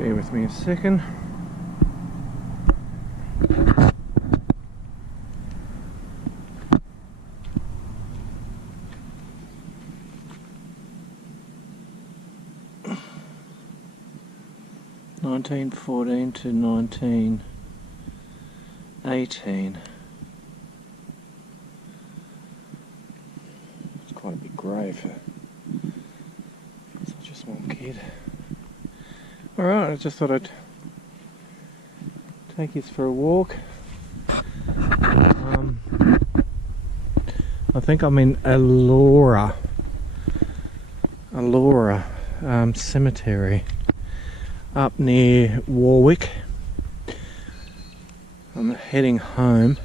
Bear with me a second. (1914 to 1918). It's quite a big grave for such a small kid. Alright, I just thought I'd take you for a walk. I think I'm in Allora Cemetery up near Warwick. I'm heading home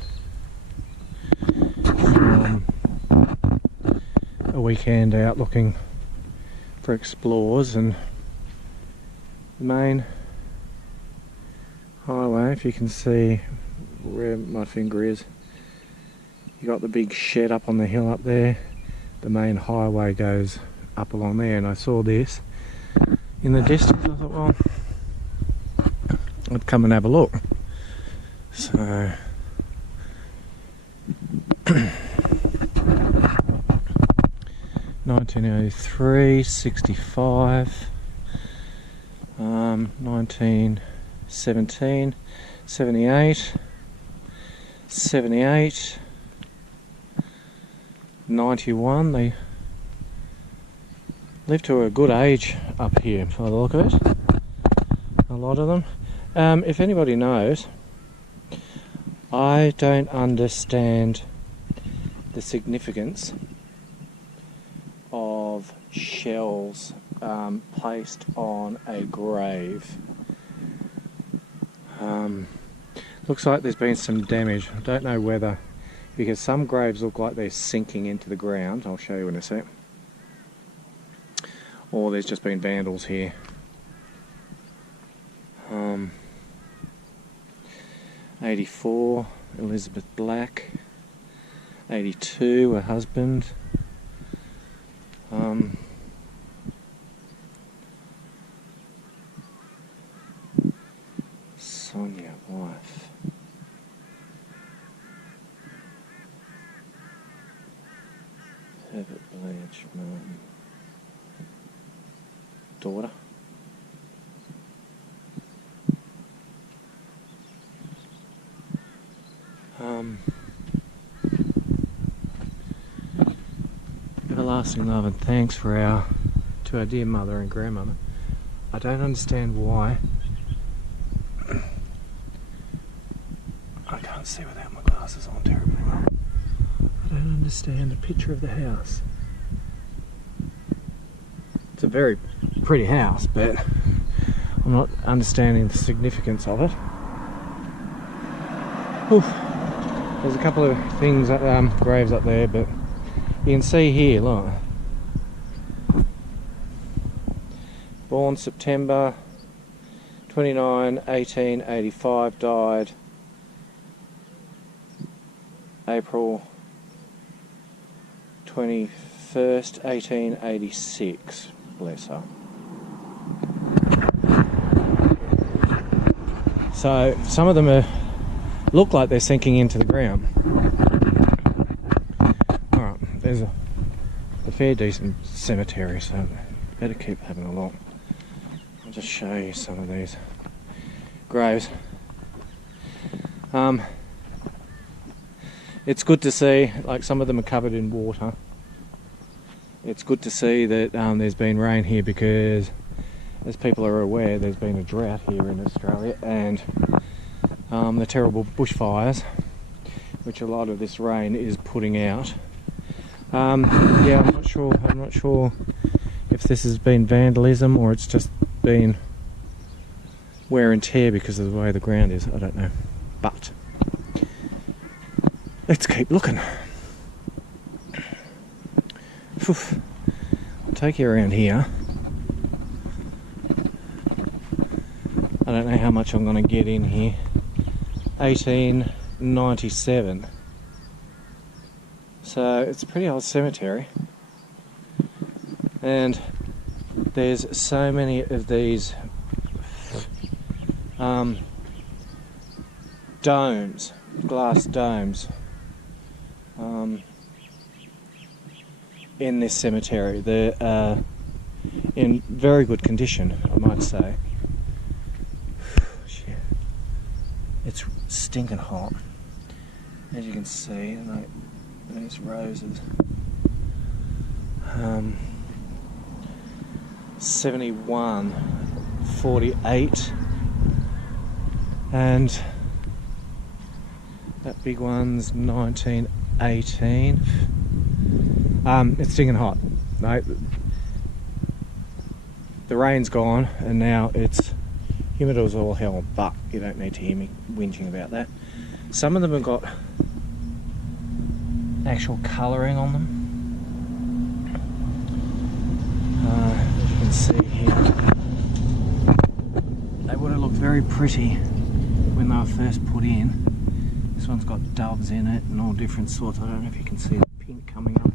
from a weekend out looking for explorers, and the main highway, if you can see where my finger is, you got the big shed up on the hill up there. The main highway goes up along there, and I saw this in the distance. I thought, well, I'd come and have a look. So 1903, 65, 1917, 78, 78, 91. They live to a good age up here by the look of it, a lot of them. If anybody knows, I don't understand the significance of shells placed on a grave. Looks like there's been some damage. I don't know whether, because some graves look like they're sinking into the ground. I'll show you in a sec. Or there's just been vandals here. 84, Elizabeth Black. 82, her husband. Sonia, wife. Herbert Blanche, Martin. Daughter. Everlasting love and thanks to our dear mother and grandmother. I don't understand why. I can't see without my glasses on terribly well. I don't understand the picture of the house. It's a very pretty house, but I'm not understanding the significance of it. Oof. There's a couple of things, graves up there, but you can see here, look. Born September 29, 1885, died April 21st, 1886. Bless her. So some of them look like they're sinking into the ground. Alright, there's a fair decent cemetery, so better keep having a look. I'll just show you some of these graves. It's good to see, like, some of them are covered in water. It's good to see that there's been rain here, because as people are aware, there's been a drought here in Australia, and the terrible bushfires, which a lot of this rain is putting out. Yeah, I'm not sure if this has been vandalism or it's just been wear and tear because of the way the ground is. I don't know, but let's keep looking. I'll take you around here. I don't know how much I'm going to get in here. 1897. So it's a pretty old cemetery, and there's so many of these Domes, glass domes, in this cemetery. They're in very good condition, I might say. Shit. It's stinking hot, as you can see. Like these roses. 71.48, and that big one's 1918. It's stinking hot. No, the rain's gone and now it's humid as all hell, but you don't need to hear me whinging about that. Some of them have got actual colouring on them. As you can see here, they would have looked very pretty when they were first put in. This one's got doves in it and all different sorts. I don't know if you can see the pink coming up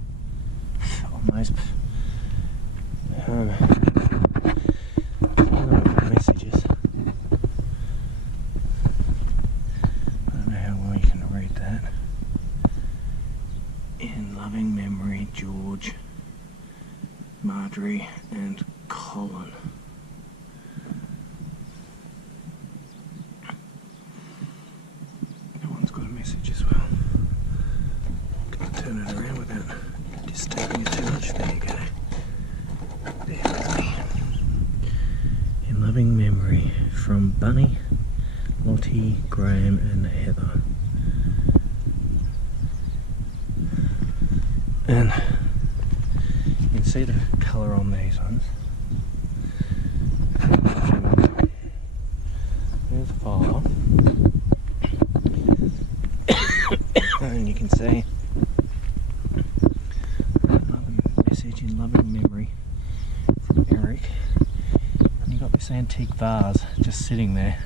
on those messages. I don't know how well you can read that. In loving memory, George, Marjorie and Colin. That one's got a message as well. Can turn it around without disturbing it too much. There you go. Bear with me. In loving memory from Bunny, Lottie, Graham and Heather. And you can see the colour on these ones. There's the file. And you can see another message in loving memory from Eric. And you've got this antique vase just sitting there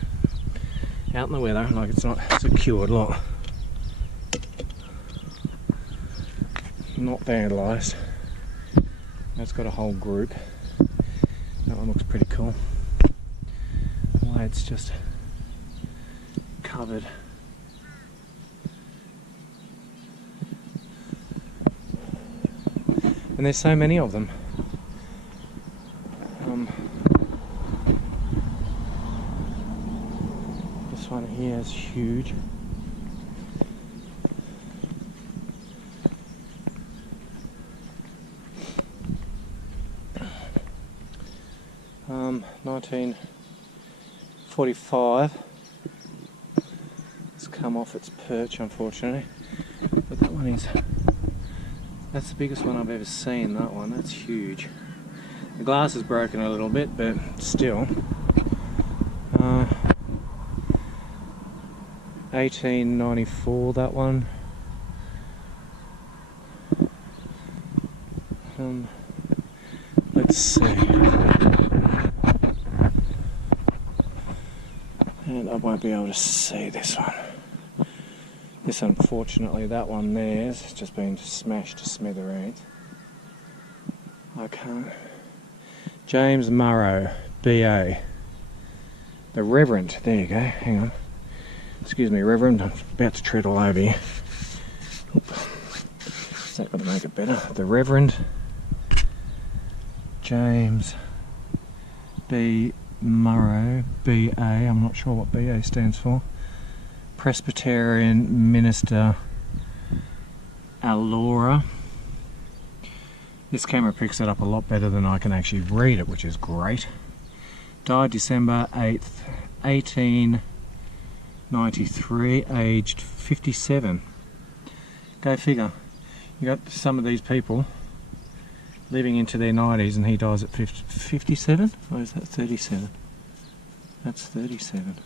out in the weather, like it's not secured, look. Not vandalised. It's got a whole group. That one looks pretty cool. The way it's just covered. And there's so many of them. This one here is huge. Um, 1945. It's come off its perch, unfortunately. But that one is, that's the biggest one I've ever seen, that one. That's huge. The glass is broken a little bit, but still. 1894, that one. Let's see. And I won't be able to see this one. This, unfortunately, that one there's just been smashed to smithereens. I can't. James Murrow, BA. The Reverend. There you go. Hang on. Excuse me, Reverend. I'm about to tread all over you. Oop. Is that going to make it better? The Reverend James B. Murrow, BA. I'm not sure what BA stands for. Presbyterian Minister, Allora. This camera picks it up a lot better than I can actually read it, which is great. Died December 8th, 1893, aged 57. Go figure. You got some of these people living into their 90s and he dies at 57? Or is that 37? That's 37.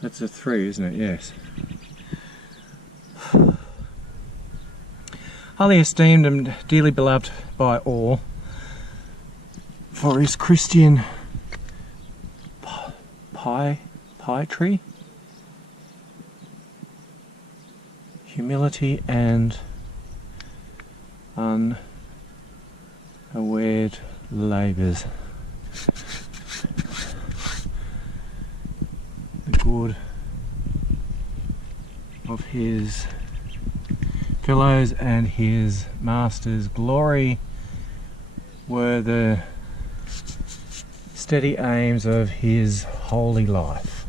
That's a 3, isn't it? Yes. Highly esteemed and dearly beloved by all for his Christian piety, humility and unwearied labours. wood of his pillows, and his master's glory were the steady aims of his holy life.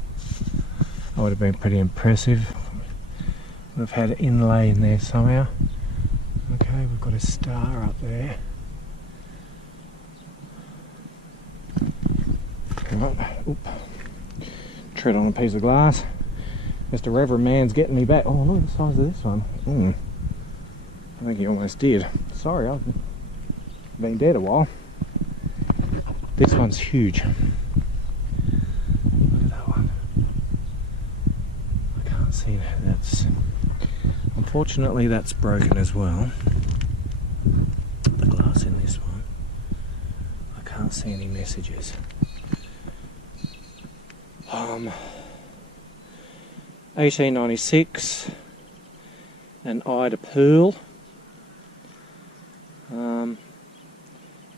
That would have been pretty impressive. Would have had an inlay in there somehow. Okay, we've got a star up there. Right. Oop. Tread on a piece of glass. Mr. Reverend Man's getting me back. Oh, look at the size of this one. I think he almost did. Sorry, I've been dead a while. This one's huge. Look at that one. I can't see that. That's... Unfortunately, that's broken as well. The glass in this one. I can't see any messages. 1896, an Ida Pool.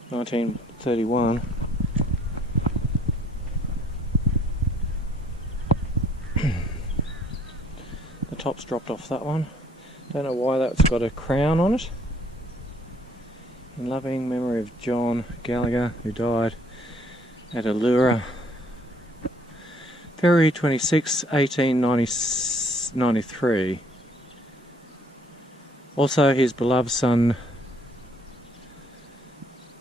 1931. The top's dropped off that one. Don't know why that's got a crown on it. In loving memory of John Gallagher, who died at Allora, February 26, 1893. Also, his beloved son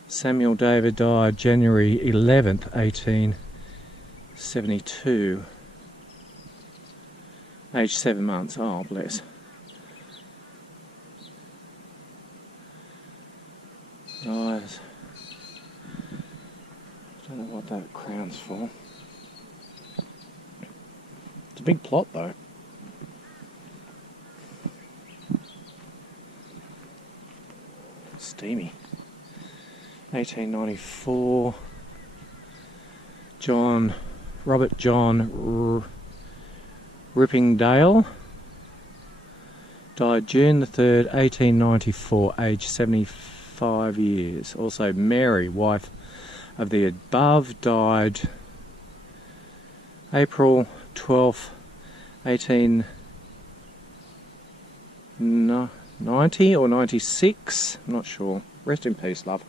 Samuel David died January 11th, 1872. Aged 7 months. Oh, bless. Nice. I don't know what that crown's for. It's a big plot though. Steamy. 1894. Robert John Rippingdale died June the 3rd, 1894, aged 75 years. Also Mary, wife of the above, died April 12th, 1890 or 96, I'm not sure. Rest in peace, love.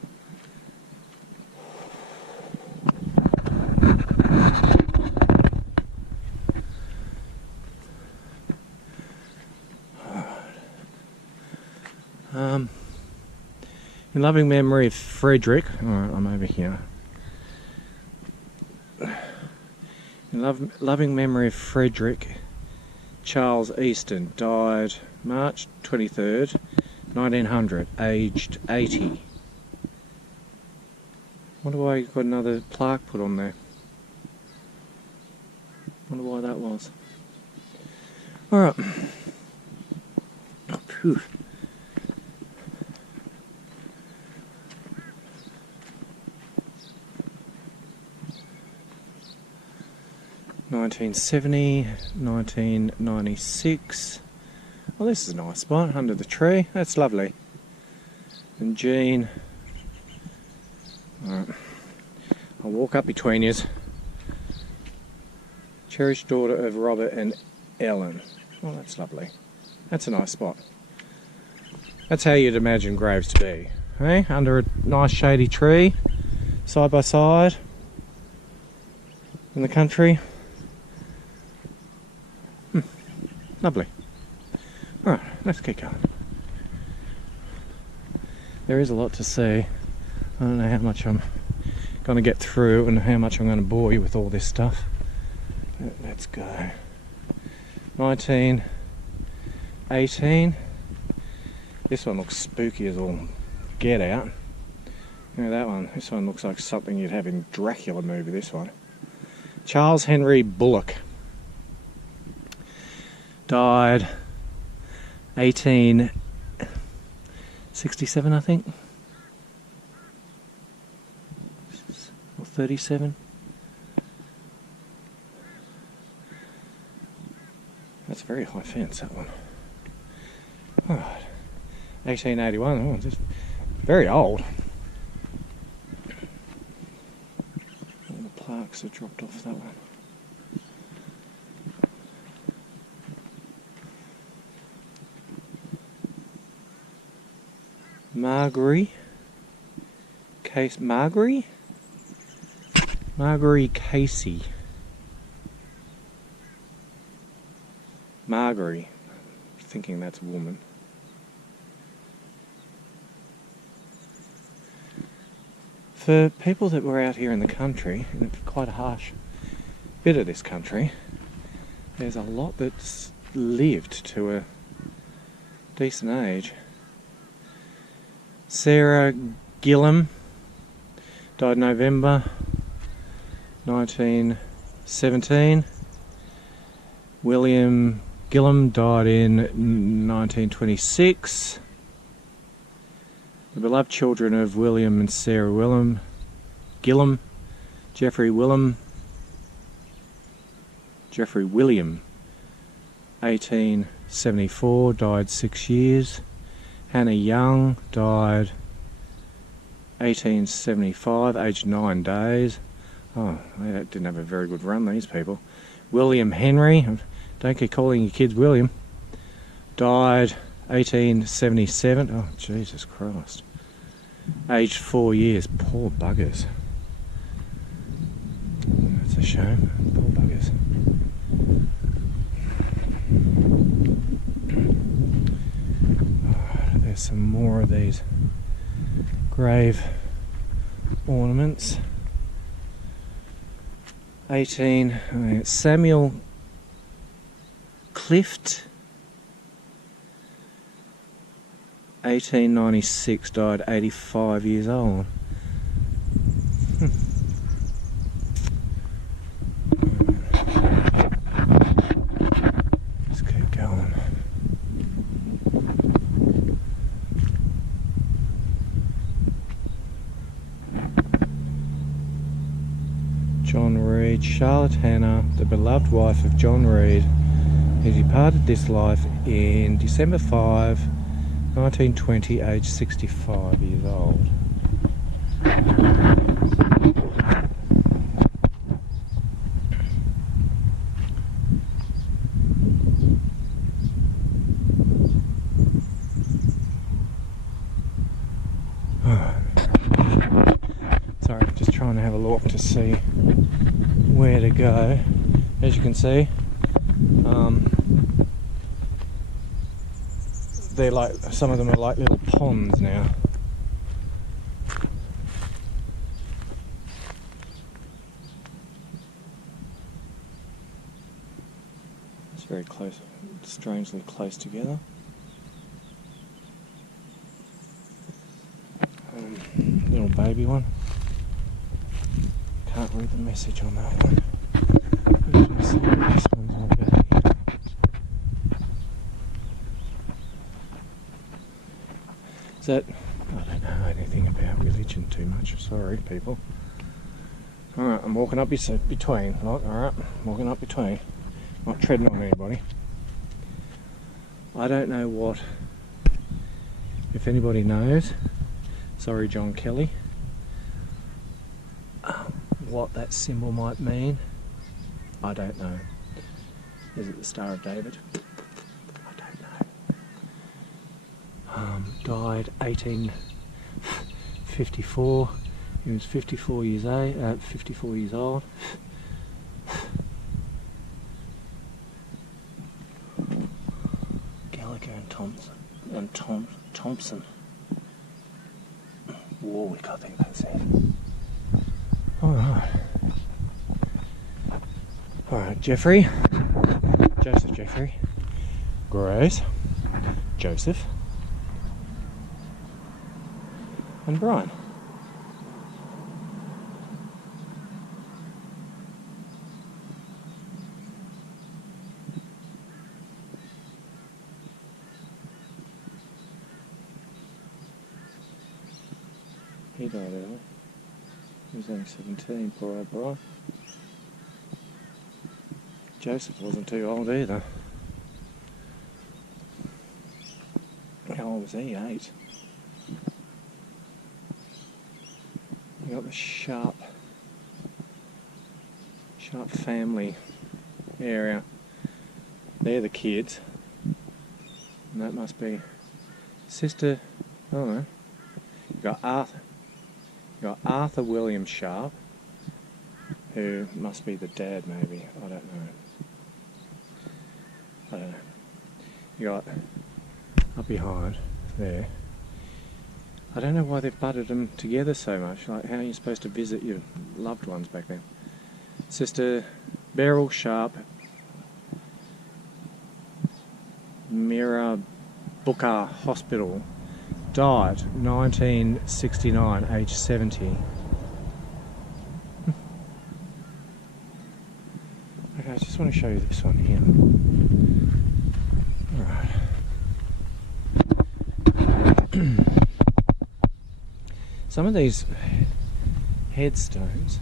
In loving memory of Frederick, alright, I'm over here. In loving memory of Frederick Charles Easton, died March 23rd, 1900, aged 80. Wonder why you got another plaque put on there. Wonder why that was. Alright. Phew. 1970, 1996. Well, this is a nice spot under the tree. That's lovely. And Jean. Alright. I'll walk up between yous. Cherished daughter of Robert and Ellen. Well, that's lovely. That's a nice spot. That's how you'd imagine graves to be. Hey? Under a nice shady tree, side by side, in the country. Lovely. Alright, let's keep going. There is a lot to see. I don't know how much I'm going to get through and how much I'm going to bore you with all this stuff. But let's go. 1918. This one looks spooky as all get out. You know that one? This one looks like something you'd have in Dracula movie, this one. Charles Henry Bullock. Died 1867, I think. Or 37. That's a very high fence, that one. Alright. 1881. Oh, just very old. All the plaques are dropped off that one. Margery Casey. Margery. Thinking that's a woman. For people that were out here in the country, in quite a harsh bit of this country, there's a lot that's lived to a decent age. Sarah Gillam died November 1917. William Gillam died in 1926. The beloved children of William and Sarah Gillam, Jeffrey William, 1874, died 6 years. Hannah Young died 1875, aged 9 days. Oh, they didn't have a very good run, these people. William Henry, don't keep calling your kids William, died 1877. Oh, Jesus Christ. Aged 4 years. Poor buggers. That's a shame. Poor buggers. There's some more of these grave ornaments. Samuel Clift, 1896, died 85 years old. Let's keep going. John Reed, Charlotte Hannah, the beloved wife of John Reed, who departed this life in December 5, 1920, aged 65 years old. Sorry, just trying to have a look to see where to go. As you can see, they're like, some of them are like little ponds now. It's very close, strangely close together. Little baby one. Can't read the message on that one. Let's see what this one's all about. Is that, I don't know anything about religion too much, sorry people. Alright, I'm walking up between, alright, walking up between, not treading on anybody. I don't know what, if anybody knows, sorry John Kelly, what that symbol might mean. I don't know. Is it the Star of David? I don't know. Died 1854. He was 54 years old. Gallagher and Thompson. Warwick, I think that's it. Alright. Alright, Joseph Jeffrey, Grace, Joseph, and Brian. He died early. He was only 17, poor old Brian. Joseph wasn't too old either. How old was he? 8. You got the Sharp family area. They're the kids. And that must be sister, I don't know, got Arthur William Sharp, who must be the dad maybe, I don't know. You got up behind there. I don't know why they've butted them together so much. Like, how are you supposed to visit your loved ones back then? Sister Beryl Sharp, Mirrabooka Hospital, died 1969, age 70. Okay, I just want to show you this one here. Alright. Some of these headstones,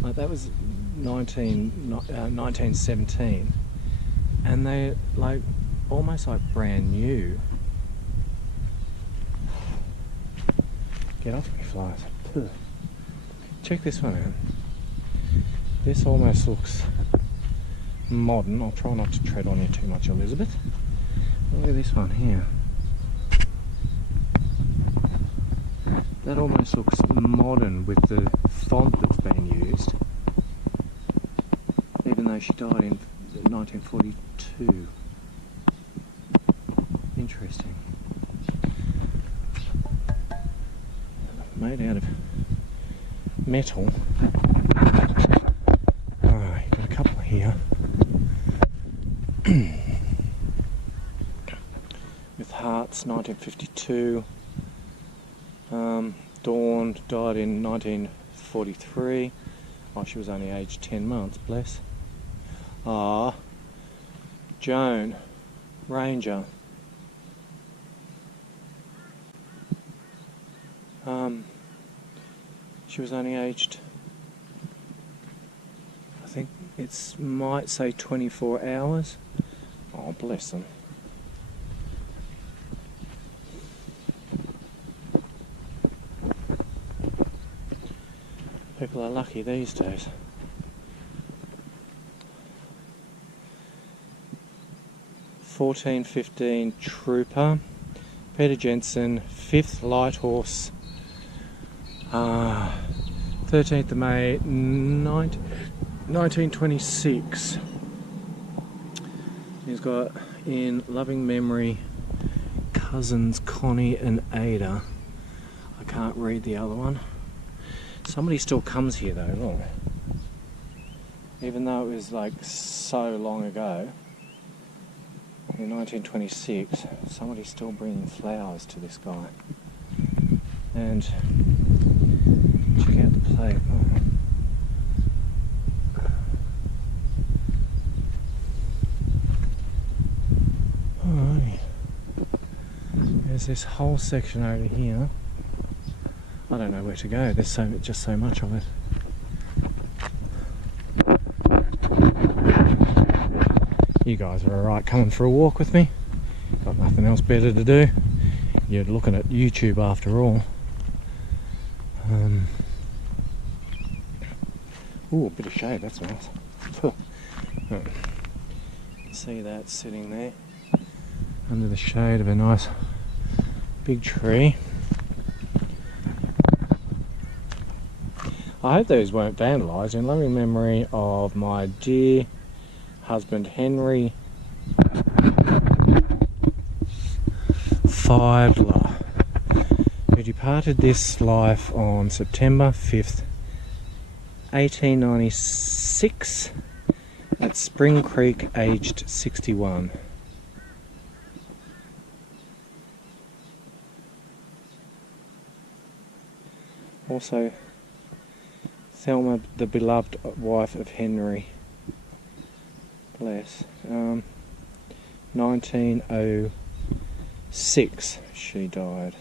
like that was 1917, and they're like almost like brand new. Get off me, flies. Ugh. Check this one out. This almost looks modern. I'll try not to tread on you too much, Elizabeth. Look at this one here. That almost looks modern with the font that's been used, even though she died in 1942. Interesting. Made out of metal. Alright, got a couple here. With hearts, 1952. Dawn died in 1943. Oh, she was only aged 10 months, bless. Ah, Joan, Ranger. She was only aged, I think it might say 24 hours. Oh, bless them. People are lucky these days. (1415) Trooper, Peter Jensen, 5th Light Horse, 13th of May 1926. He's got in loving memory cousins Connie and Ada. I can't read the other one. Somebody still comes here though, look. Even though it was like so long ago, in 1926, somebody's still bringing flowers to this guy. And check out the plate. Alrighty. There's this whole section over here. I don't know where to go. There's just so much of it. You guys are alright coming for a walk with me. Got nothing else better to do. You're looking at YouTube after all. Ooh, a bit of shade, that's nice. See that sitting there under the shade of a nice big tree. I hope those weren't vandalised in loving memory of my dear husband Henry Fiedler, who departed this life on September 5th, 1896 at Spring Creek, aged 61. Also, Thelma, the beloved wife of Henry. Bless. 1906 she died.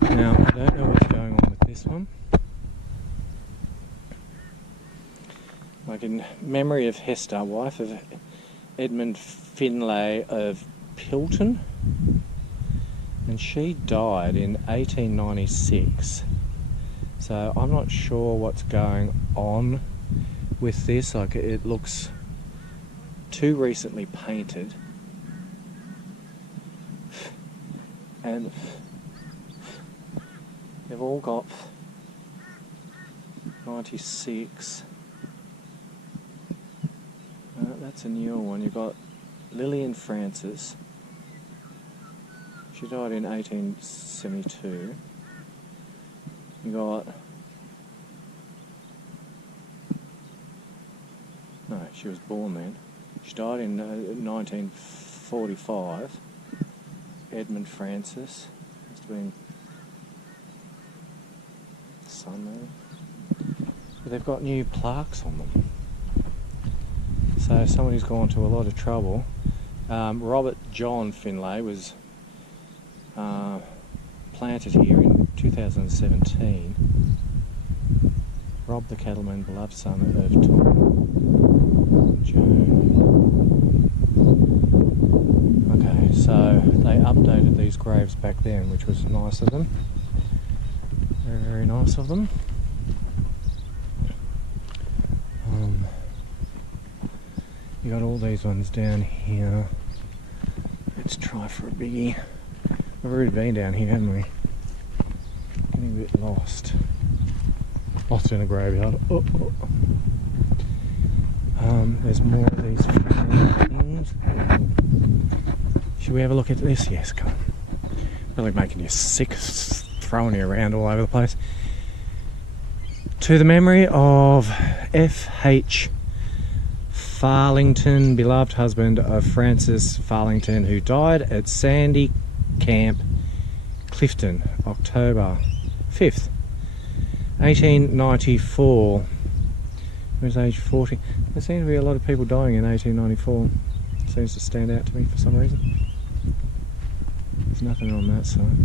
Now, I don't know what's going on with this one. Like in memory of Hester, wife of Edmund Finlay of Pilton, and she died in 1896. So I'm not sure what's going on with this. Like, it looks too recently painted, and they've all got 96. That's a newer one. You've got Lillian Francis. She died in 1872. You got... No, she was born then. She died in 1945. Edmund Francis. Must have been son maybe. But they've got new plaques on them. So somebody's gone to a lot of trouble. Robert John Finlay was planted here in 2017. Rob the cattleman, beloved son of Tom Joe. Okay, so they updated these graves back then, which was nice of them. Very, very nice of them. You got all these ones down here. Let's try for a biggie. We've already been down here, haven't we? Getting a bit lost. Lost in a graveyard. Oh, oh. There's more of these things. Should we have a look at this? Yes, come on. Really making you sick, throwing you around all over the place. To the memory of F.H. Farlington, beloved husband of Frances Farlington, who died at Sandy Camp, Clifton, October 5th, 1894. He was age 40. There seems to be a lot of people dying in 1894. Seems to stand out to me for some reason. There's nothing on that side.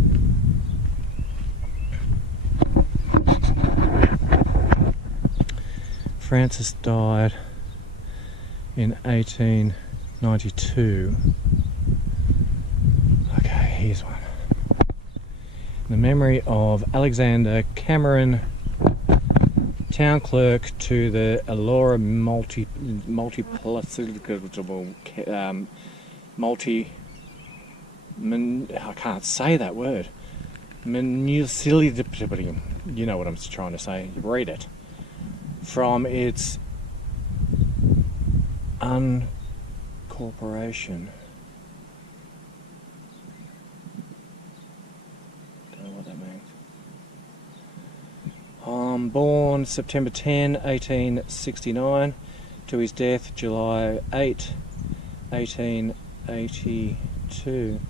Frances died in 1892. Okay, here's one. In the memory of Alexander Cameron, town clerk to the Allora I can't say that word. Municipality. You know what I'm trying to say. Read it. From its uncorporation. Don't know what that means. Born September 10, 1869, to his death July 8, 1882.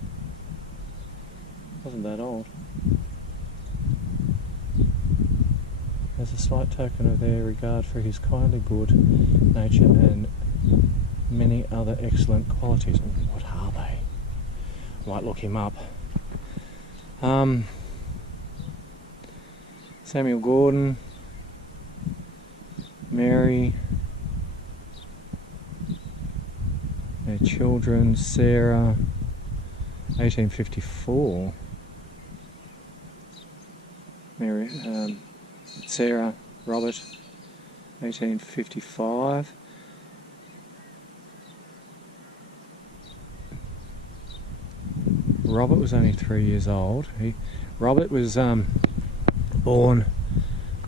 Wasn't that old. As a slight token of their regard for his kindly good nature and many other excellent qualities. What are they? I might look him up. Samuel Gordon, Mary, their children, Sarah, 1854. Mary, Sarah, Robert, 1855. Robert was only 3 years old. Robert was born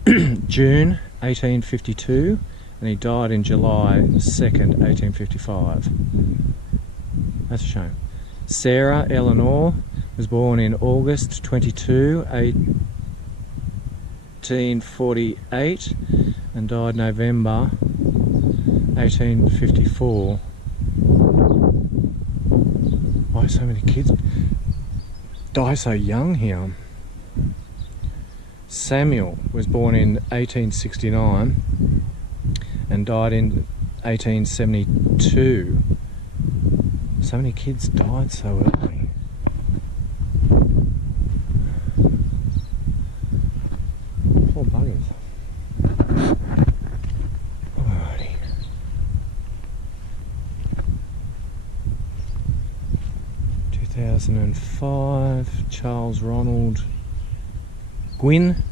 June 1852 and he died in July 2nd, 1855. That's a shame. Sarah Eleanor was born in August 22, 1848 and died November 1854. Why so many kids die so young here? Samuel was born in 1869 and died in 1872. So many kids died so early. Poor buggers. Alrighty. In 2005, Charles Ronald Gwynn.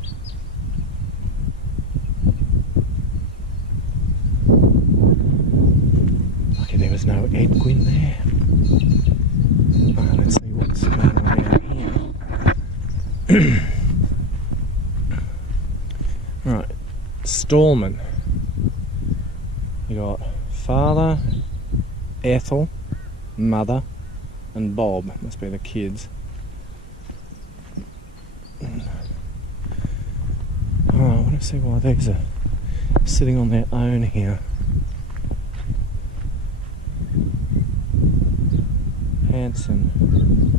Right, Stallman. You got father, Ethel, mother, and Bob. Must be the kids. Oh, I want to see why these are sitting on their own here. Hanson.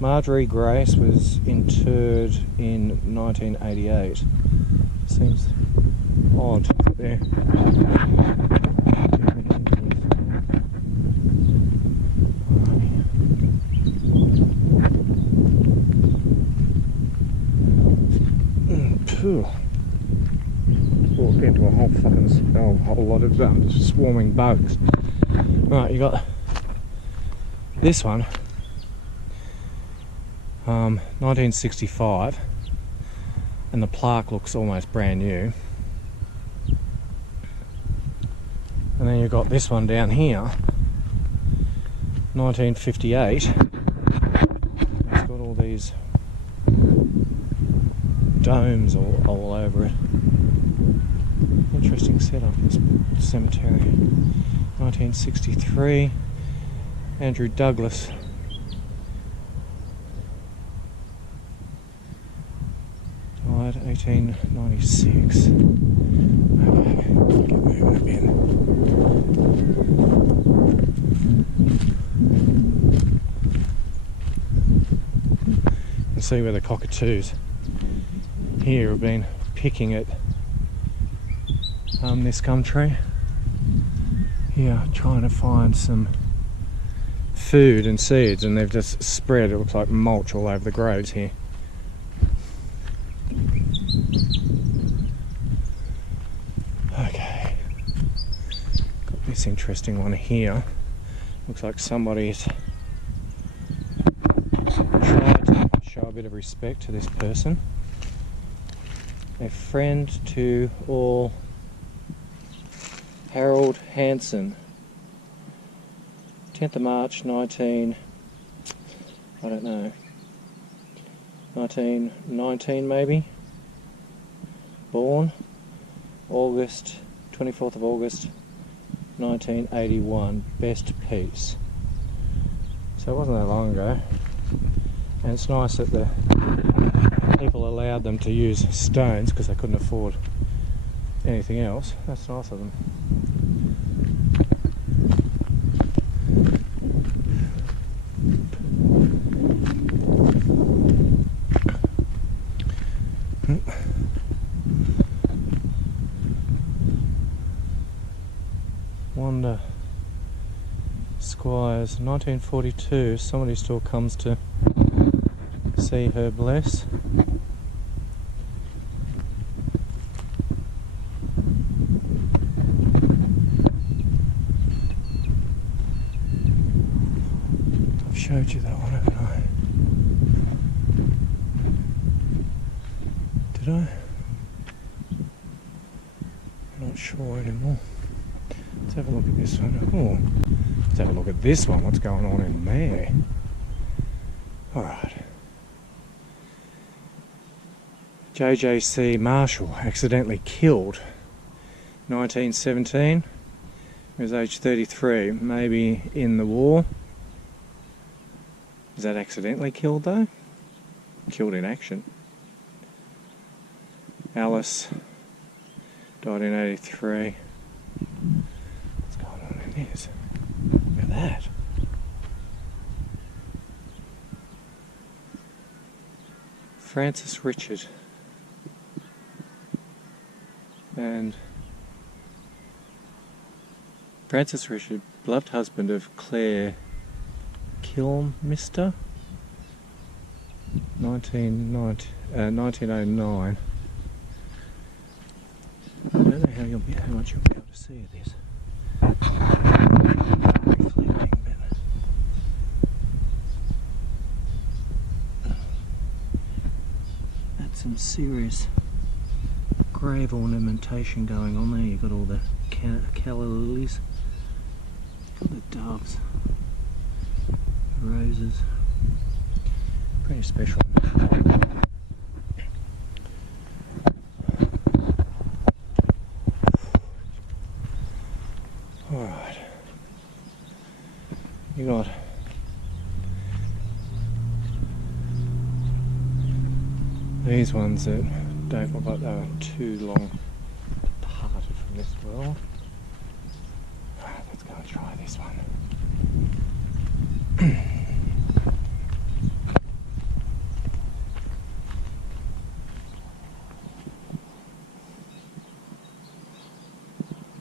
Marjorie Grace was interred in 1988. Seems odd that they're walked into a whole lot of swarming bugs. Right, you got this one, 1965, and the plaque looks almost brand new. And then you've got this one down here, 1958. It's got all these domes all over it. Interesting setup, this cemetery. 1963, Andrew Douglas. Died 1896. Okay, get moving a bit. You can see where the cockatoos here have been picking at this gum tree. Here, trying to find some food and seeds, and they've just spread, it looks like mulch all over the graves here. Okay, got this interesting one here. Looks like somebody's tried to show a bit of respect to this person. A friend to all, Harold Hanson, 10th of March 1919 maybe, born August, 24th of August 1981, best piece. So it wasn't that long ago, and it's nice that the people allowed them to use stones because they couldn't afford anything else. That's nice of them. Wanda Squires, 1942. Somebody still comes to see her bless. I've showed you that one, haven't I? Did I? I'm not sure anymore. Let's have a look at this one. Oh, let's have a look at this one. What's going on in there? Alright. JJC Marshall, accidentally killed. 1917. He was aged 33. Maybe in the war. Was that accidentally killed though? Killed in action. Alice died in 83. What's going on in this? Look at that. Francis Richard. And Francis Richard, beloved husband of Claire Kilmister, 1909. I don't know how much you'll be able to see of this. Reflecting, but that's some serious grave ornamentation going on there. You've got all the calla lilies, got the doves, roses. Pretty special. Alright. You got these ones that don't look like they were too long parted from this world. Alright, let's go and try this one.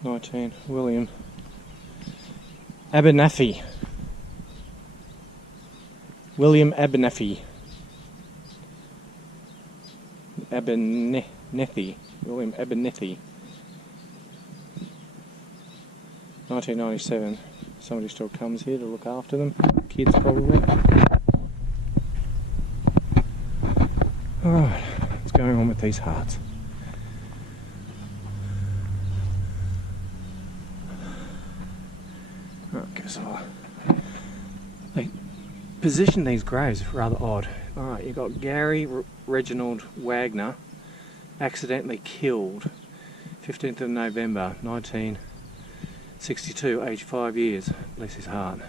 19, William Abernathy. William Abernathy. Abernathy. William Abernathy. 1997. Somebody still comes here to look after them. Kids probably. Alright, what's going on with these hearts? They position these graves rather odd. Alright, you've got Gary Reginald Wagner, accidentally killed 15th of November 1962, aged 5 years. Bless his heart.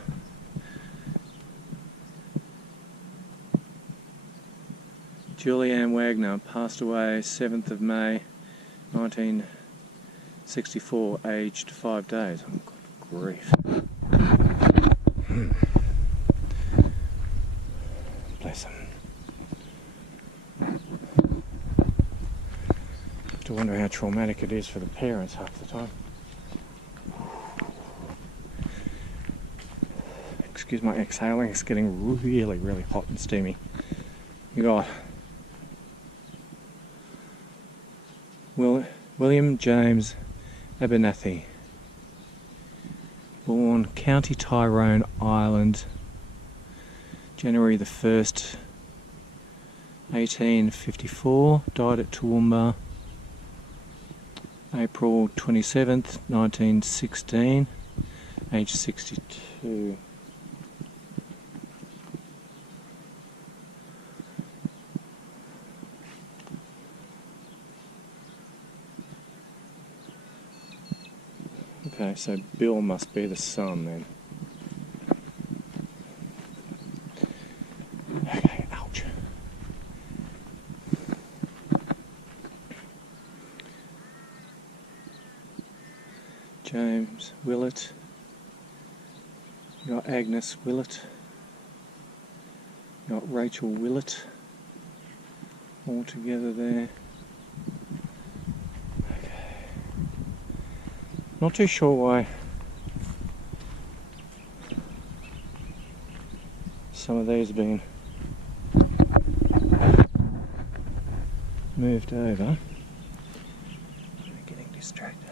Julianne Wagner passed away 7th of May 1964, aged 5 days. Oh, good grief. Bless him. I have to wonder how traumatic it is for the parents half the time. Excuse my exhaling, it's getting really, really hot and steamy. You got William James Abernathy, born County Tyrone, Ireland, January the 1st, 1854, died at Toowoomba, April 27th, 1916, aged 62. Okay, so Bill must be the son then. Okay, ouch. James Willett. You got Agnes Willett. You got Rachel Willett. All together there. Not too sure why some of these have been moved over. I'm getting distracted.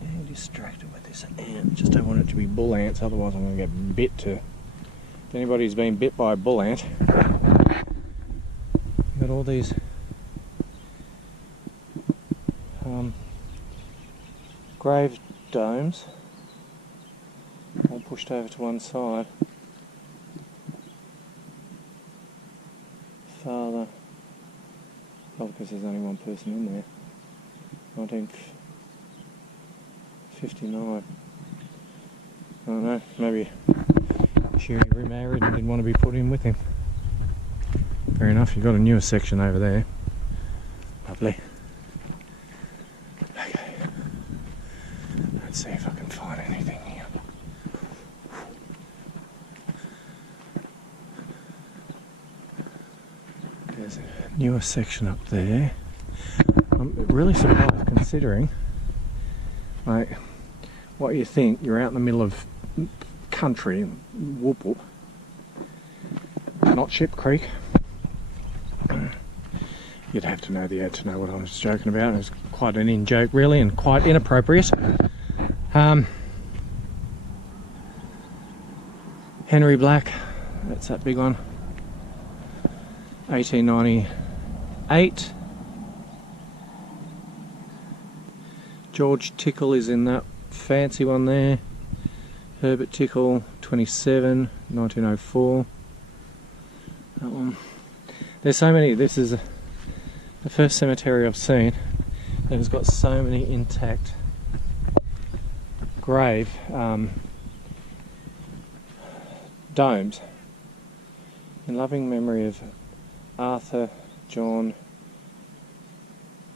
Getting distracted with this ant. Just don't want it to be bull ants, otherwise I'm going to get bit too. If anybody's been bit by a bull ant, you've got all these grave domes all pushed over to one side. Father, oh, because there's only one person in there. 1959. I don't know, maybe she remarried and didn't want to be put in with him. Fair enough, you've got a newer section over there. Lovely. Let's see if I can find anything here. There's a newer section up there. I'm really surprised considering, like, what you think, you're out in the middle of country, whoop whoop, not Ship Creek. You'd have to know the ad to know what I was joking about. It was quite an in-joke really, and quite inappropriate. Henry Black, that's that big one. 1898. George Tickle is in that fancy one there. Herbert Tickle, 27, 1904. There's so many. This is the first cemetery I've seen that has got so many intact grave domes in loving memory of Arthur John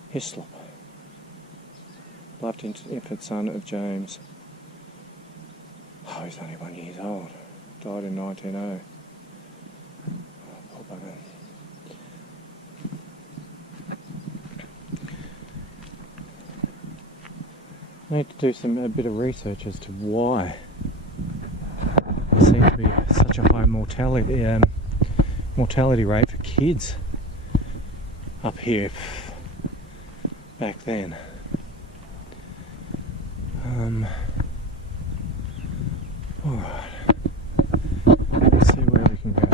Hislop, beloved infant son of James. Oh, he's only 1 year old. Died in 1900. Oh, poor bugger. I need to do a bit of research as to why there seems to be such a high mortality rate for kids up here back then. Alright, let's see where we can go.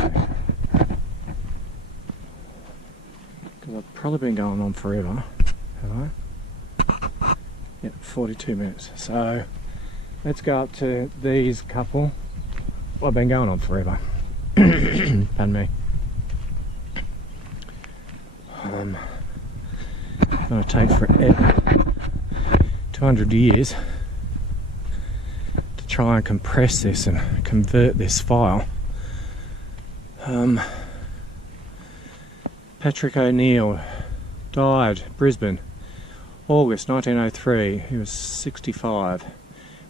Because I've probably been going on forever, have I? Yep, 42 minutes. So let's go up to these couple. Well, I've been going on forever. Pardon me. It's going to take forever, 200 years, to try and compress this and convert this file. Patrick O'Neill died, Brisbane, August 1903, he was 65.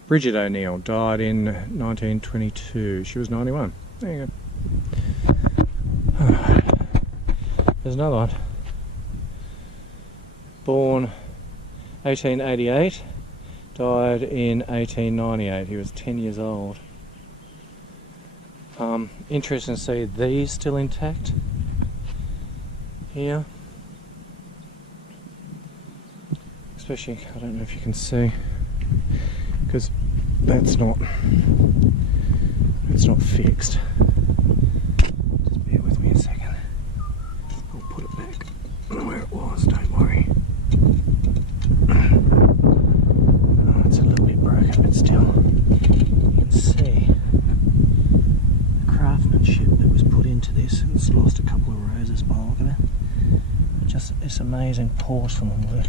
Bridget O'Neill died in 1922, she was 91. There you go. Alright. There's another one. Born 1888, died in 1898, he was 10 years old. Interesting to see these still intact here. Especially, I don't know if you can see, because that's not fixed. Just bear with me a second. I'll put it back where it was, don't worry. Oh, it's a little bit broken, but still, you can see the craftsmanship that was put into this. It's lost a couple of roses by the look of it. Just this amazing porcelain work.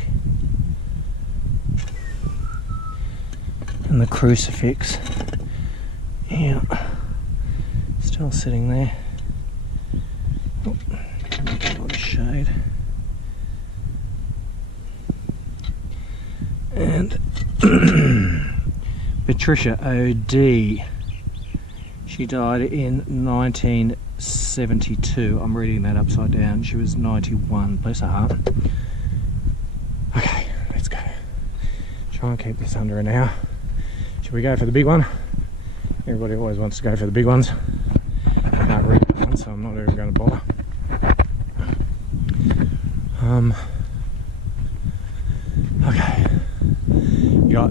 And the crucifix, yeah, still sitting there. Oh, a lot of shade. And Patricia O.D. She died in 1972. I'm reading that upside down. She was 91. Bless her heart. Okay, let's go. Try and keep this under an hour. Should we go for the big one? Everybody always wants to go for the big ones. I can't read that one, so I'm not even going to bother. Okay. You got,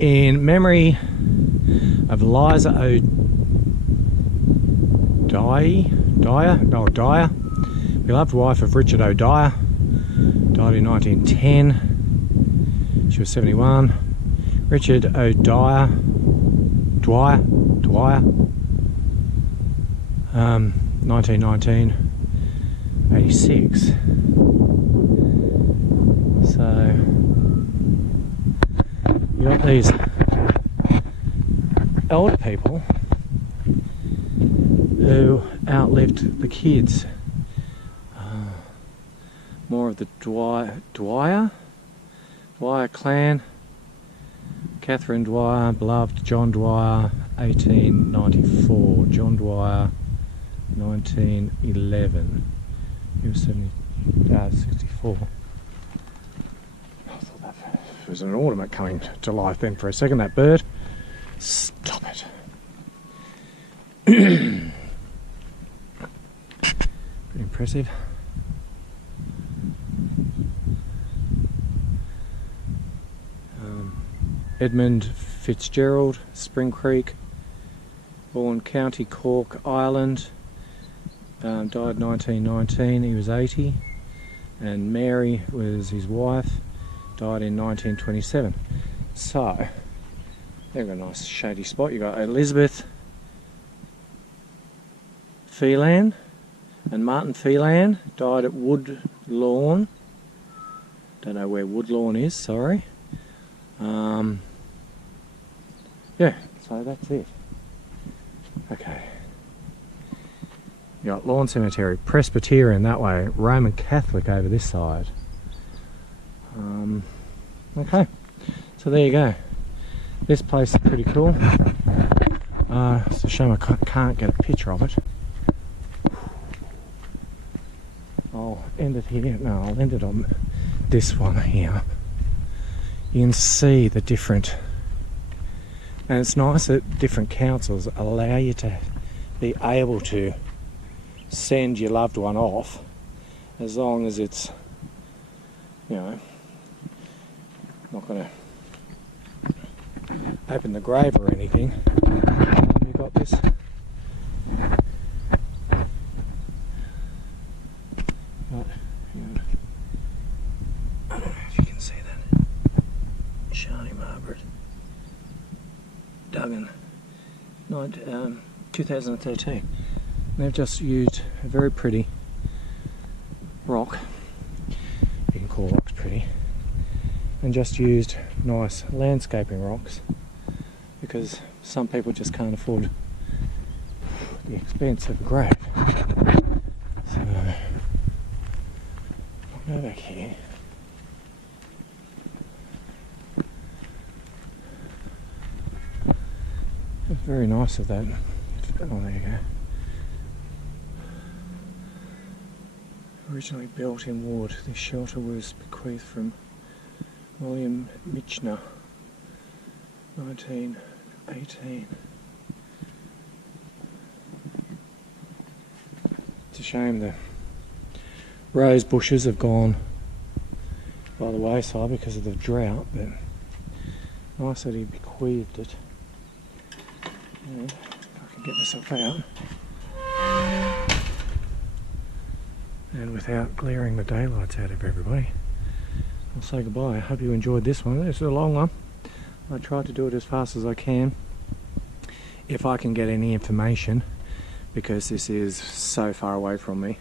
in memory of Liza Dyer, beloved wife of Richard O'Dyer, died in 1910. She was 71. Richard O'Dyer, Dwyer, 1919, 86. So you got these older people who outlived the kids. More of the Dwyer clan. Catherine Dwyer, beloved John Dwyer, 1894. John Dwyer, 1911. He was 64. I thought that was an ornament coming to life then for a second, that bird. Stop it. Pretty impressive. Edmund Fitzgerald, Spring Creek, born County Cork, Ireland, died 1919, he was 80, and Mary was his wife, died in 1927. So, they've got a nice shady spot. You've got Elizabeth Phelan, And Martin Phelan died at Woodlawn. Don't know where Woodlawn is, sorry. Yeah, so that's it. Okay. You got Lawn Cemetery, Presbyterian that way, Roman Catholic over this side. Okay, so there you go. This place is pretty cool. It's a shame I can't get a picture of it. I'll end it here. No, I'll end it on this one here. You can see the different, and it's nice that different councils allow you to be able to send your loved one off as long as it's, you know, not going to open the grave or anything. You've got this. Right, I don't know if you can see that. Shani Margaret Duggan, 2013. They've just used a very pretty rock, you can call rocks pretty, and just used nice landscaping rocks because some people just can't afford the expense of a grave. So I'll go back here. It's very nice of that. Oh, there you go. Originally built in wood, this shelter was bequeathed from William Michener, 1918. It's a shame the rose bushes have gone by the wayside because of the drought, but nice that he bequeathed it. And if I can get myself out. And without glaring the daylights out of everybody, I'll say goodbye. I hope you enjoyed this one. It's a long one. I tried to do it as fast as I can. If I can get any information, because this is so far away from me.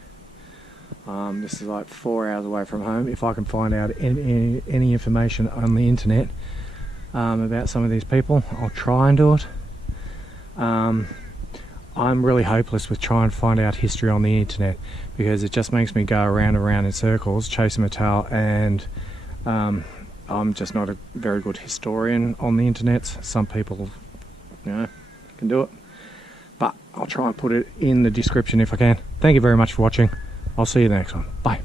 This is like 4 hours away from home. If I can find out any information on the internet about some of these people, I'll try and do it. I'm really hopeless with trying to find out history on the internet because it just makes me go around and around in circles chasing my tail, and I'm just not a very good historian on the internet. Some people, you know, can do it, but I'll try and put it in the description if I can. Thank you very much for watching. I'll see you the next one. Bye.